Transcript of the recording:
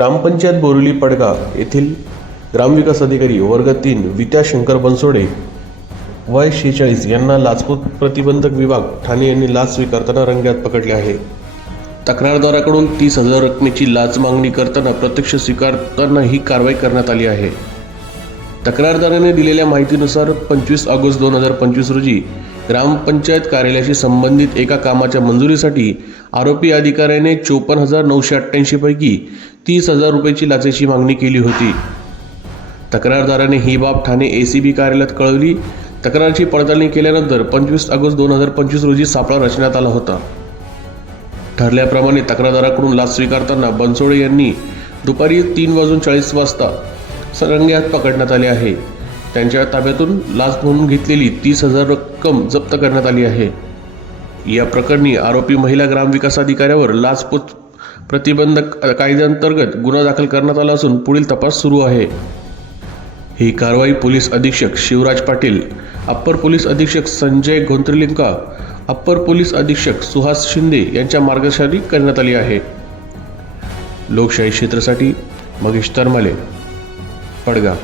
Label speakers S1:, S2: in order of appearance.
S1: ग्रामपंचायत बोरुली पडगा येथील ग्रामविकास अधिकारी वर्ग तीन विद्या शंकर बनसोडे वय शेहेचाळीस यांना लाचपूत प्रतिबंधक विभाग ठाणे यांनी लाच स्वीकारताना रंग्यात पकडले आहे. तक्रारदाराकडून तीस हजार रकमेची लाच मागणी करताना प्रत्यक्ष स्वीकारताना ही कारवाई करण्यात आली आहे. तक्रारदाराने दिलेल्या माहितीनुसार पंचवीस ऑगस्ट दोन हजार पंचवीस रोजी ग्रामपंचायत कार्यालयाशी संबंधित एका कामाच्या मंजुरीसाठी आरोपी अधिकाऱ्याने चोपन्न हजार नऊशे अठ्ठ्याऐंशी पैकी तीस हजार रुपयाची लाचेची मागणी केली होती. तक्रारदाराने ही बाब ठाणे ए सी बी कार्यालयात कळवली. तक्रारची पडताळणी केल्यानंतर पंचवीस ऑगस्ट दोन हजार पंचवीस रोजी सापळा रचण्यात आला होता. ठरल्याप्रमाणे तक्रारदाराकडून लाच स्वीकारताना बनसोडे यांनी दुपारी तीन वाजून चाळीस वाजता सरंगे हात पकडण्यात आले आहे. त्यांच्या ताब्यातून लाच म्हणून घेतलेली तीस हजार रक्कम जप्त करण्यात आली आहे. या प्रकरणी आरोपी महिला ग्रामविकास अधिकाऱ्यावर लाचपूत प्रतिबंधक कायद्याअंतर्गत गुन्हा दाखल करण्यात आला असून पुढील तपास सुरू आहे. ही कारवाई पोलीस अधीक्षक शिवराज पाटील अप्पर पोलीस अधीक्षक संजय गोंत्रिलिंका अप्पर पोलीस अधीक्षक सुहास शिंदे यांच्या मार्गदर्शनाने करण्यात आली आहे. लोकशाही क्षेत्रासाठी मगेश तरमाले पडगा